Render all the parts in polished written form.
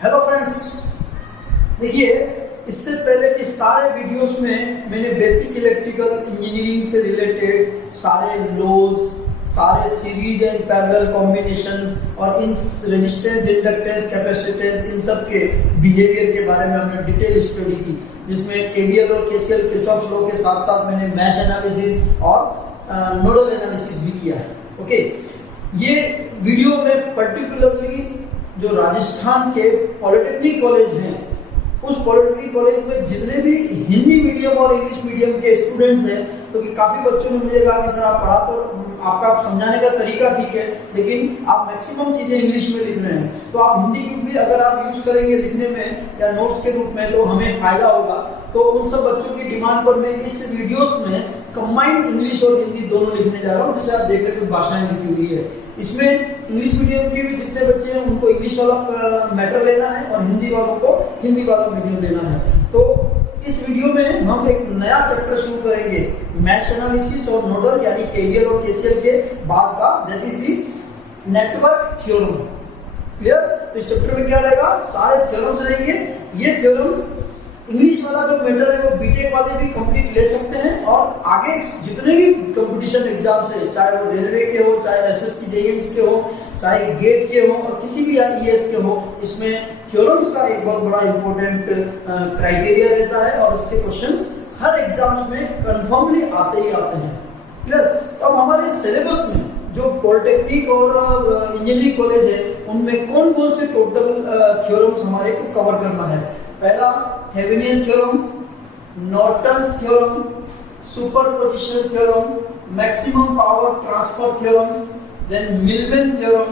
Hello friends, देखिए इससे पहले के सारे वीडियोस में मैंने बेसिक इलेक्ट्रिकल इंजीनियरिंग से रिलेटेड सारे लॉज, सारे सीरीज एंड पैरेलल कॉम्बिनेशंस और इन रेजिस्टेंस, इंडक्टेंस, कैपेसिटेंस, इन सब के बिहेवियर के बारे में हमने डिटेल स्टडी की, जिसमें केवीएल और केसीएल, किरचॉफ लॉ के साथ साथ मैंने मैश एनालिसिस और नोडल एनालिसिस भी किया है। ओके, ये वीडियो में पर्टिकुलरली जो राजस्थान के पॉलिटेक्निक कॉलेज हैं, उस पॉलिटेक्निक कॉलेज में जितने भी हिंदी मीडियम और इंग्लिश मीडियम के स्टूडेंट्स हैं, तो कि काफ़ी बच्चों ने मुझे कहा कि सर आप पढ़ा तो आपका समझाने का तरीका ठीक है, लेकिन आप मैक्सिमम चीज़ें इंग्लिश में लिख रहे हैं, तो आप हिंदी की भी अगर आप यूज़ करेंगे लिखने में या नोट्स के रूप में तो हमें फ़ायदा होगा। तो उन सब बच्चों की डिमांड पर मैं इस वीडियोस में कंबाइंड इंग्लिश और हिंदी दोनों लिखने जा रहा हूँ, जैसे आप देख रहे हैं कुछ भाषाएं लिखी हुई है। इसमें इंग्लिश मीडियम के भी जितने बच्चे हैं उनको इंग्लिश वाला मैटर लेना है और हिंदी वालों को हिंदी वाला मीडियम लेना है। तो इस वीडियो में हम एक नया चैप्टर शुरू करेंगे, मैश एनालिसिस और नोडल यानी केवीएल और केसीएल के बाद का, that is the network theorem. Clear? तो इस चैप्टर में क्या रहेगा, सारे थ्योरम्स रहेंगे। ये थ्योरम्स इंग्लिश वाला जो मैटर है वो बीटेक वाले भी कंप्लीट ले सकते हैं, और आगे जितने भी कंपटीशन एग्जाम से, चाहे वो रेलवे के हो, चाहे एसएससी जेईई के हो, चाहे गेट के हो और किसी भी ईएस के हो, इसमें थ्योरम्स का एक बहुत बड़ा इंपॉर्टेंट क्राइटेरिया रहता है और इसके क्वेश्चंस हर एग्जाम्स में कंफर्मली आते ही आते हैं। क्लियर? तो अब हमारे सिलेबस में जो पॉलिटेक्निक और इंजीनियरिंग कॉलेज है उनमें कौन कौन से टोटल थ्योरम्स हमारे को कवर करना है। पहला Thevenin theorem, Norton's theorem, superposition theorem, maximum power transfer theorems, then Millman theorem,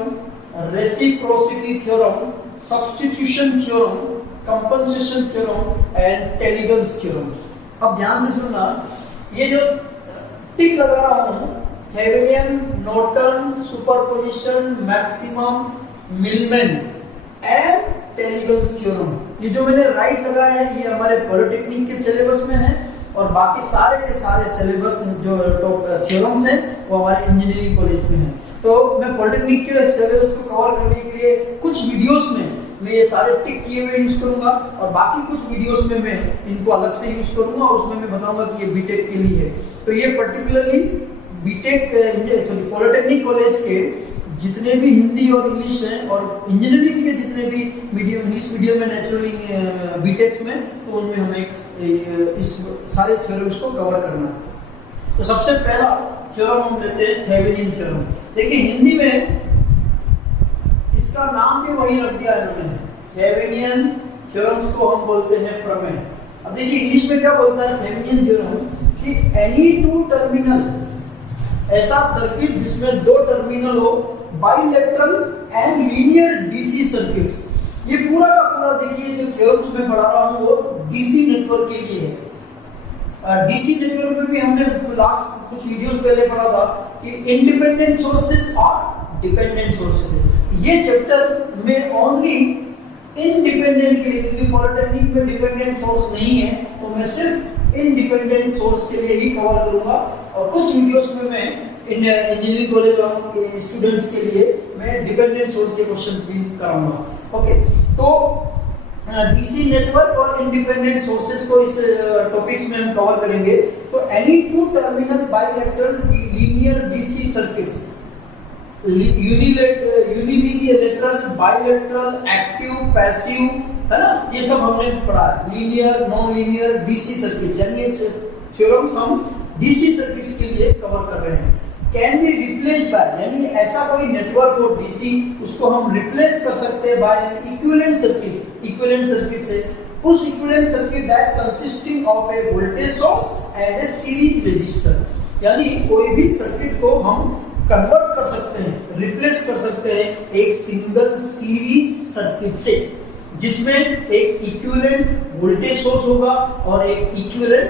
reciprocity theorem, substitution theorem, compensation theorem and Tellegen's theorem. अब ध्यान से सुनना, ये जो टिक लगा रहा हूं, Thevenin, Norton, superposition, maximum, Millman and Tellegen's theorem, ये जो मैंने राइट लगाया है ये हमारे पॉलिटेक्निक के सिलेबस में है, और बाकी सारे के सारे सिलेबस जो थ्योरम्स हैं वो हमारे इंजीनियरिंग कॉलेज में है। तो मैं पॉलिटेक्निक के सिलेबस को कवर करने के लिए कुछ वीडियोस में मैं ये सारे टिक किए हुए यूज करूंगा, और बाकी कुछ वीडियोस में मैं इनको अलग से यूज करूंगा और उसमें मैं बताऊंगा कि ये बीटेक के लिए है। तो ये पर्टिकुलरली बीटेक पॉलिटेक्निक कॉलेज के जितने भी हिंदी और इंग्लिश हैं और इंजीनियरिंग के जितने भी मीडियम, इंग्लिश मीडियम में नेचुरली बीटेक्स में, तो उनमें हमें इस सारे थ्योरम्स को कवर करना है। तो सबसे पहला थ्योरम हम लेते हैं थेवेनियन थ्योरम। देखिए हिंदी में इसका नाम भी वही रख दिया है इन्होंने, थेवेनियन थ्योरम्स को हम बोलते हैं प्रमेय। अब देखिए इंग्लिश में क्या बोलता है थेवेनियन थ्योरम, कि एनी टू टर्मिनल, ऐसा सर्किट जिसमें दो टर्मिनल हो, bilateral and linear DC circuits. ये पूरा का पूरा देखिए जो थ्योरम्स में पढ़ा रहा हूं वो डीसी नेटवर्क के लिए है। डीसी नेटवर्क में भी हमने लास्ट कुछ वीडियोस पहले पढ़ा था कि इंडिपेंडेंट सोर्सेज और डिपेंडेंट सोर्सेज है। ये चैप्टर में ओनली इंडिपेंडेंट के लिए, क्योंकि पॉलिटेक्निक में डिपेंडेंट सोर्स नहीं है, तो मैं सिर्फ इंडिपेंडेंट सोर्स के लिए ही कवर करूंगा, और कुछ वीडियोस में मैं इंजीनियरिंग कॉलेज के स्टूडेंट्स के लिए मैं डिपेंडेंट सोर्स के क्वेश्चंस भी कराऊंगा। ओके, तो डीसी नेटवर्क और इंडिपेंडेंट सोर्सेज को इस टॉपिक्स में हम कवर करेंगे। तो any two terminal bilateral linear DC circuits, unilateral, bilateral, active, passive, है ना, ये सब हमने पढ़ा। Linear, non linear DC circuit, यानी ये थ्योरम्स हम डीसी सर्किट्स के लिए कवर कर रहे हैं। कैन बी रिप्लेस्ड बाय, यानी ऐसा कोई नेटवर्क हो डीसी, उसको हम रिप्लेस कर सकते हैं by equivalent circuit, equivalent circuit से, उस equivalent circuit that consisting of a voltage source and a series resistor. यानी कोई भी सर्किट को हम कन्वर्ट कर सकते हैं, रिप्लेस कर सकते हैं एक सिंगल सीरीज सर्किट से, जिसमें एक इक्विवेलेंट वोल्टेज सोर्स होगा और एक इक्विवेलेंट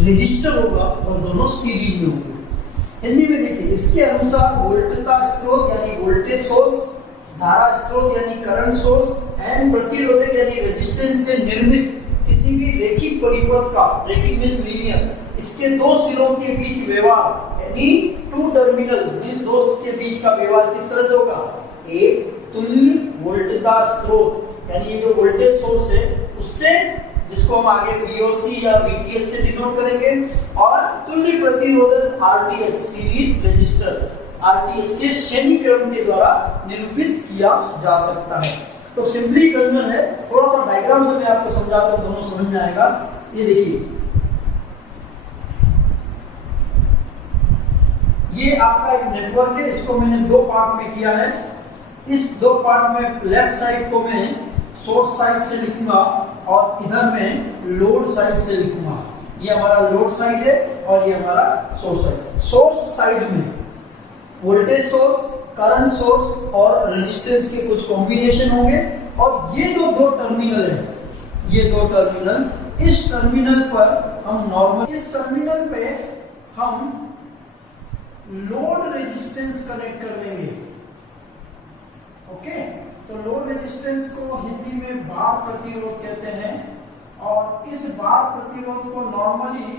रेजिस्टर होगा, और दोनों सीरीज में होंगे। हिंदी में देखिए इसके अनुसार वोल्टता स्रोत यानी वोल्टेज सोर्स, धारा स्रोत यानी करंट सोर्स एंड प्रतिरोधक यानी रेजिस्टेंस से निर्मित किसी भी रेखिक परिपथ का, रेखिक मींस लीनियर, इसके दो सिरों के बीच व्यवहार यानी टू टर्मिनल मींस दो के बीच का व्यवहार किस तरह से होगा, एक तुल्य वोल्टता स्रोत यानी ये जो वोल्टेज सोर्स है उससे, जिसको हम आगे VOC या VTH से डिनोट करेंगे, और तुल्य प्रतिरोधक RTH सीरीज रजिस्टर RTH के श्रेणी क्रम के द्वारा निरूपित किया जा सकता है। तो सिंपली कन्वर्जन है, थोड़ा सा डायग्राम से मैं आपको समझाता हूं, दोनों समझ में आएगा। ये देखिए, ये आपका एक नेटवर्क है, इसको मैंने दो पार्ट में किया है। इस दो पार्ट में लेफ्ट साइड को मैं सोर्स साइड से लिखूंगा और इधर मैं लोड साइड से लिखूंगा। ये हमारा लोड साइड है और ये हमारा सोर्स साइड। सोर्स साइड में वोल्टेज सोर्स, करंट सोर्स और रेजिस्टेंस के कुछ कॉम्बिनेशन होंगे, और ये जो दो टर्मिनल है, ये दो टर्मिनल, इस टर्मिनल पर हम नॉर्मल, इस टर्मिनल पे हम लोड रेजिस्टेंस कनेक्ट कर देंगे। ओके, तो लोड रेजिस्टेंस को हिंदी में बार प्रतिरोध कहते हैं, और इस बार प्रतिरोध को नॉर्मली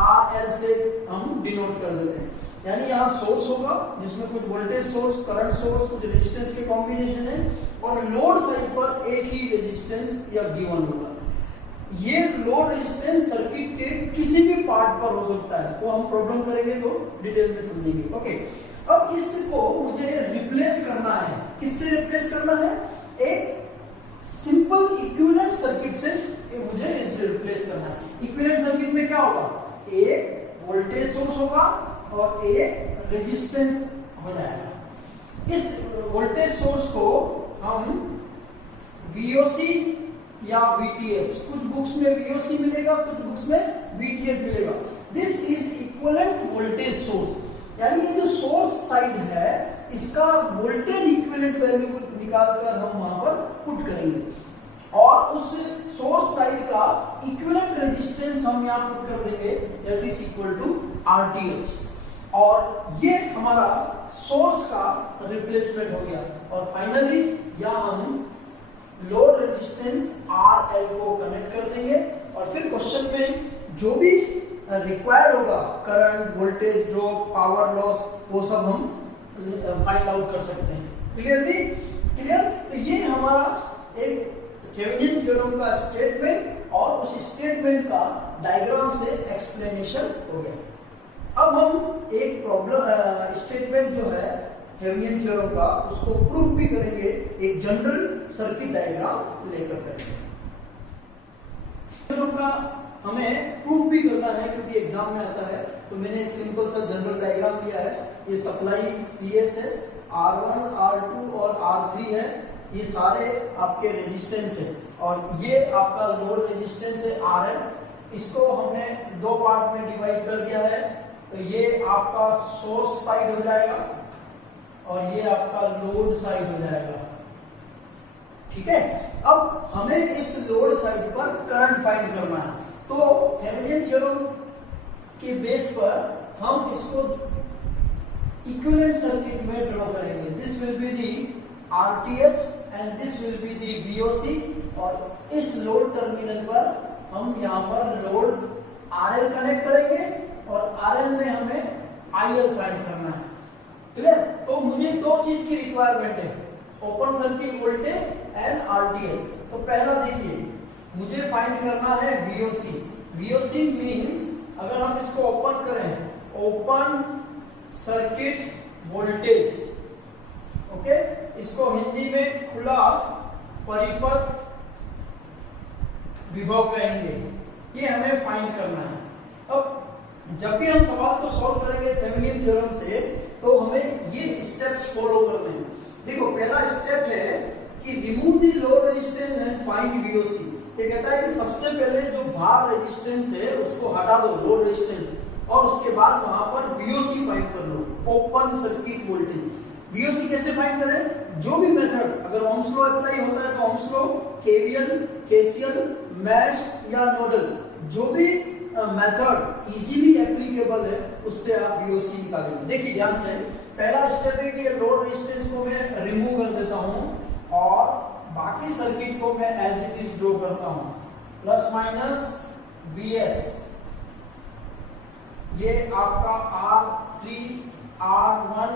RL से हम डिनोट कर देते हैं। यानी यहाँ सोर्स होगा जिसमें कुछ वोल्टेज सोर्स, करंट सोर्स, कुछ रेजिस्टेंस के कॉम्बिनेशन है, और लोड साइड पर एक ही रेजिस्टेंस या गिवन होगा। ये लोड रेजिस्टेंस सर्किट के किसी भी पार्ट पर हो सकता है, वो हम प्रॉब्लम करेंगे तो डिटेल में समझेंगे। ओके, अब इसको मुझे रिप्लेस करना है। किससे रिप्लेस करना है? एक सिंपल इक्विवेलेंट सर्किट से मुझे इसे रिप्लेस करना है। इक्विवेलेंट सर्किट में क्या होगा? एक वोल्टेज सोर्स होगा और एक रेजिस्टेंस हो जाएगा। इस वोल्टेज सोर्स को हम VOC या VTH, कुछ बुक्स में VOC मिलेगा, कुछ बुक्स में VTH मिलेगा। This is equivalent voltage source, यानी ये जो सोर्स साइड है इसका वोल्टेज इक्विवेलेंट वैल्यू निकालकर हम वहां पर पुट करेंगे, और उस सोर्स साइड का इक्विवेलेंट रेजिस्टेंस हम यहां पुट कर देंगे, that is equal to RTH, और ये हमारा सोर्स का रिप्लेसमेंट हो गया। और फाइनली यहां हम लोड रेजिस्टेंस RL को कनेक्ट कर देंगे, और फिर क्वेश्चन में जो भी रिक्वायर्ड होगा, current, voltage drop, power loss, वो सब हम फाइंड आउट कर सकते हैं। Clearly clear? तो ये हमारा एक थेवेनिन थ्योरम का स्टेटमेंट, और उस स्टेटमेंट का डायग्राम से एक्सप्लेनेशन हो गया। अब हम एक प्रॉब्लम स्टेटमेंट जो है थेवेनिन थ्योरम का, उसको प्रूफ भी करेंगे, एक जनरल सर्किट डायग्राम लेकर करेंगे। थ्योरम का हमें प्रूफ भी करना है क्योंकि एग्जाम में आता है, तो मैंने एक सिंपल सा जनरल डायग्राम लिया है। ये सप्लाई PS है, R1, R2 और R3 है, ये सारे आपके रेजिस्टेंस है, और ये आपका लोड रेजिस्टेंस है RL। इसको हमने दो पार्ट में डिवाइड कर दिया है, तो ये आपका सोर्स साइड हो जाएगा और ये आपका लोड साइड हो जाएगा। ठीक है, अब हमें इस लोड साइड पर करंट फाइंड करना है, तो थेवेनिन थ्योरम के बेस पर हम इसको इक्विवेलेंट सर्किट में ड्रॉ करेंगे। This will be the RTH and this will be the VOC, और इस लोड टर्मिनल पर हम यहाँ पर लोड RL कनेक्ट करेंगे, और RL में हमें IL फाइंड करना है। क्लियर? तो मुझे दो चीज की रिक्वायरमेंट है, open circuit voltage and RTH। तो पहला देखिए, मुझे फाइंड करना है VOC। VOC मींस अगर हम इसको ओपन करें, ओपन सर्किट वोल्टेज, ओके, इसको हिंदी में खुला परिपथ विभव कहेंगे, ये हमें फाइंड करना है। अब जब भी हम सवाल को सॉल्व करेंगे थेवेनिन थ्योरम से, तो हमें ये स्टेप्स फॉलो करने हैं। देखो, पहला स्टेप है कि remove the load resistance and find VOC। ये कहता है कि सबसे पहले जो भार रेजिस्टेंस है उसको हटा दो, लोड रेजिस्टेंस, और उसके बाद वहां पर VOC फाइंड कर लो, ओपन सर्किट वोल्टेज। VOC कैसे फाइंड करें? जो भी मेथड, अगर ओम्स लॉ अप्लाई होता है तो Ohm's law, KVL, KCL, mesh या नोडल, जो भी मेथड इजीली एप्लीकेबल है उससे आप VOC निकालेंगे। देखिए ध्यान से, पहला स्टेप है कि लोड रेजिस्टेंस को मैं रिमूव कर देता हूं, और बाकी सर्किट को मैं एज इट इज ड्रॉ करता हूं, प्लस माइनस VS, ये आपका R3, R1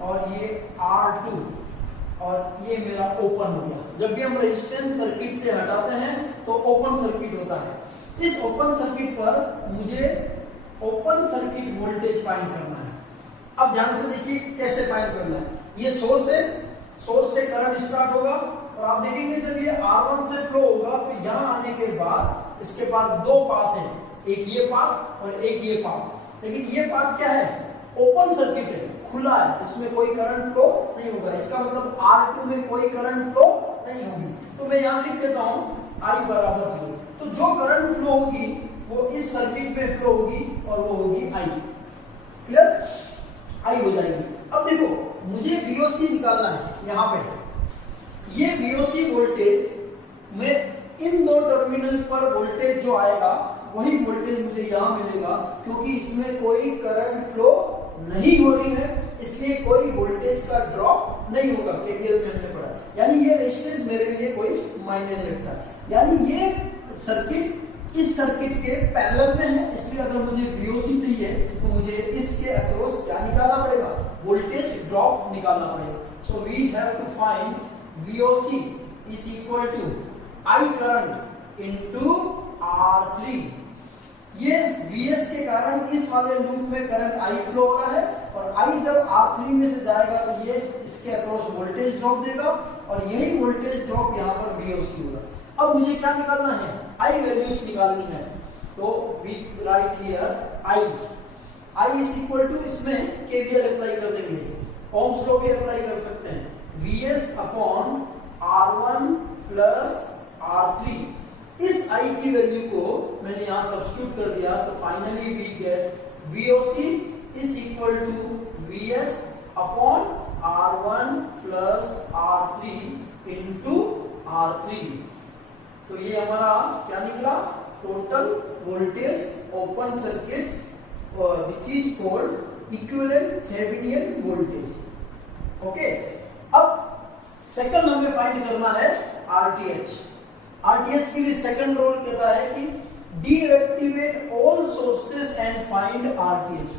और ये R2, और ये मेरा ओपन हो गया। जब भी हम रेजिस्टेंस सर्किट से हटाते हैं तो ओपन सर्किट होता है। इस ओपन सर्किट पर मुझे ओपन सर्किट वोल्टेज फाइंड करना है। अब ध्यान से देखिए कैसे फाइंड करना है। ये सोर्स है, सोर्स से करंट स्टार्ट होगा और आप देखेंगे जब ये R1 से फ्लो होगा तो यहाँ आने के बाद इसके पास दो पाथ हैं, एक ये पाथ और एक ये पाथ। लेकिन ये पाथ क्या है? ओपन सर्किट है, खुला है, इसमें कोई करंट फ्लो नहीं होगा। इसका मतलब R2 में कोई करंट फ्लो नहीं होगी। तो मैं यहाँ लिख देता हूँ I बराबर 0। तो जो करंट फ्लो होगी वो इस सर्किट में फ्लो होगी और वो होगी I। क्लियर? I हो जाएगी। अब देखो मुझे VOC निकालना है। यहाँ पे ये VOC वोल्टेज में इन दो टर्मिनल पर वोल्टेज जो आएगा वही वोल्टेज मुझे यहाँ मिलेगा, क्योंकि इसमें कोई करंट फ्लो नहीं हो रही है, इसलिए कोई वोल्टेज का ड्रॉप नहीं होगा। केवीएल में हमने पढ़ा, यानी ये रेजिस्टेंस मेरे लिए कोई मायने नहीं रखता। यानी ये सर्किट इस सर्किट के पैरेलल में है, इसलिए अगर मुझे VOC चाहिए तो मुझे इसके अक्रॉस क्या निकालना पड़ेगा? वोल्टेज ड्रॉप निकालना पड़ेगा। So we have to find VOC is equal to I current into R3। ये VS के कारण इस वाले लूप में करंट I फ्लो हो रहा है और I जब R3 में से जाएगा तो ये इसके अक्रॉस वोल्टेज ड्रॉप देगा और यही वोल्टेज ड्रॉप यहाँ पर VOC होगा। अब मुझे क्या निकालना है? I वैल्यूज निकालनी है। तो we write here I is equal to, इसमें KVL अप्लाई कर देंगे, ओम्स लॉ भी अप्लाई कर सकते हैं। VS upon R1 plus R3। इस I की वैल्यू को मैंने यहाँ सब्स्टिट्यूट कर दिया तो finally we get VOC is equal to VS upon R1 plus R3 into R3। तो ये हमारा क्या निकला? Total voltage open circuit which is called equivalent Thevenin voltage। Okay, अब सेकंड हमें फाइंड करना है RTH। RTH के लिए सेकंड रूल कहता है कि deactivate all sources and find RTH।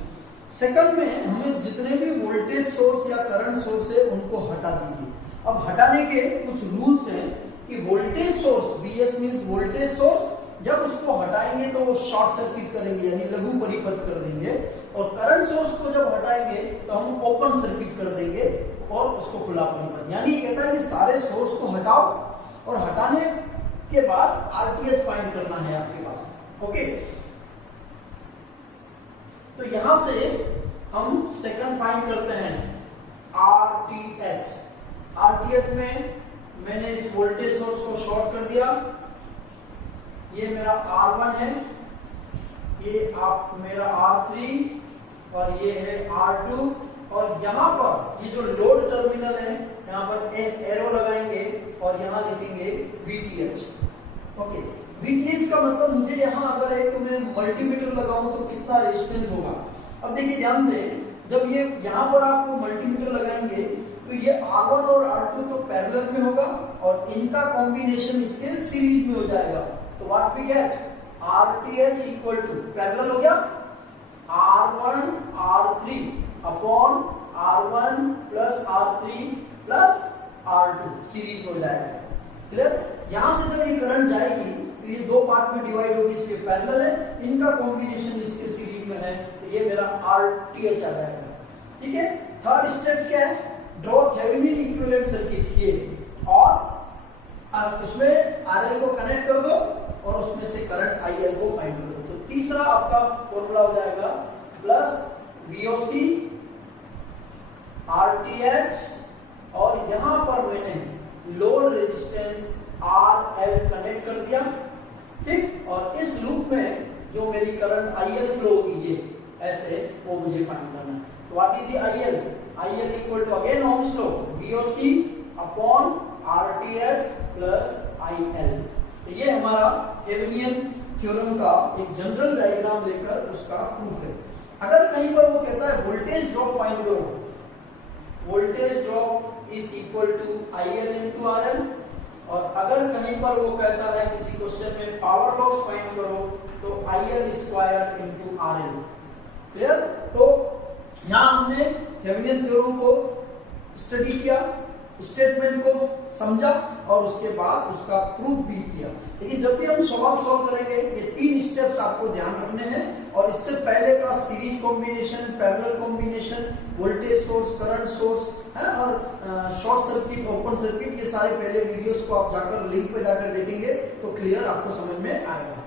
Second में हमें जितने भी वोल्टेज सोर्स या करंट सोर्स है उनको हटा दीजिए। अब हटाने के कुछ रूल्स हैं कि voltage source, VS means voltage source, जब उसको हटाएंगे तो वो शॉर्ट सर्किट करेंगे यानी लघु परिपथ कर देंगे, और करंट सोर्स को जब हटाएंगे तो हम ओपन सर्किट कर देंगे और उसको खुला परिपथ। यानी ये कहता है कि सारे सोर्स को हटाओ और हटाने के बाद RTH फाइंड करना है आपके पास। ओके, तो यहां से हम सेकंड फाइंड करते हैं RTH। RTH में मैंने इस वोल्टेज सोर्स को शॉर्ट कर दिया। ये मेरा R1 है, ये आप मेरा R3 और ये है R2, और यहाँ पर ये जो लोड टर्मिनल है यहाँ पर एरो लगाएंगे और यहाँ लिखेंगे VTH। ओके, VTH का मतलब मुझे यहाँ अगर एक मैं मल्टीमीटर लगाऊं तो कितना रेजिस्टेंस होगा। अब देखिए ध्यान से, जब ये यहाँ पर आप मल्टीमीटर लगाएंगे तो ये R1 और R2 तो पैरेलल में होगा और इनका कॉम्बिनेशन इसके सीरीज में हो जाएगा। तो what we get? RTH equal to, parallel हो गया, R1 R3 upon R1 plus R3 plus R2 series में हो जाएगा। क्लियर? यहां से जब ये करंट जाएगी तो ये दो पार्ट में डिवाइड होगी, इसके पैरेलल है, इनका कॉम्बिनेशन इसके सीरीज में है, तो ये मेरा RTH आ जाएगा। ठीक है, थर्ड स्टेप क्या है? Draw Thevenin equivalent circuit. ये और उसमें RL को कनेक्ट कर दो और उसमें से करंट IL को फाइंड कर दो। तो तीसरा आपका फॉर्मूला हो जाएगा प्लस VOC RTH, और यहां पर मैंने लोड रेजिस्टेंस RL कनेक्ट कर दिया। ठीक, और इस लूप में जो मेरी करंट IL फ्लो होगी ये ऐसे, वो मुझे फाइंड करना है। तो what is the IL? IL equal to again Ohm's law, VOC upon RTH plus IL। तो ये हमारा थेवेनिन थ्योरम का एक जनरल डायग्राम लेकर उसका प्रूफ है। अगर कहीं पर वो कहता है वोल्टेज ड्रॉप फाइंड करो, voltage drop is equal to IL into RL, और अगर कहीं पर वो कहता है किसी क्वेश्चन में पावर लॉस फाइंड करो तो IL square into RL। Clear? तो यहाँ हमने थेवेनिन थ्योरम को स्टडी किया स्टेटमेंट को समझा और उसके बाद उसका प्रूफ भी किया। लेकिन जब भी हम सॉल्व करेंगे ये 3 स्टेप्स आपको ध्यान रखने हैं। और इससे पहले का series combination, parallel combination, voltage source, current source है और शॉर्ट सर्किट, ओपन सर्किट, ये सारे पहले वीडियोस को आप जाकर लिंक पे जाकर देखेंगे तो क्लियर आपको समझ में आएगा।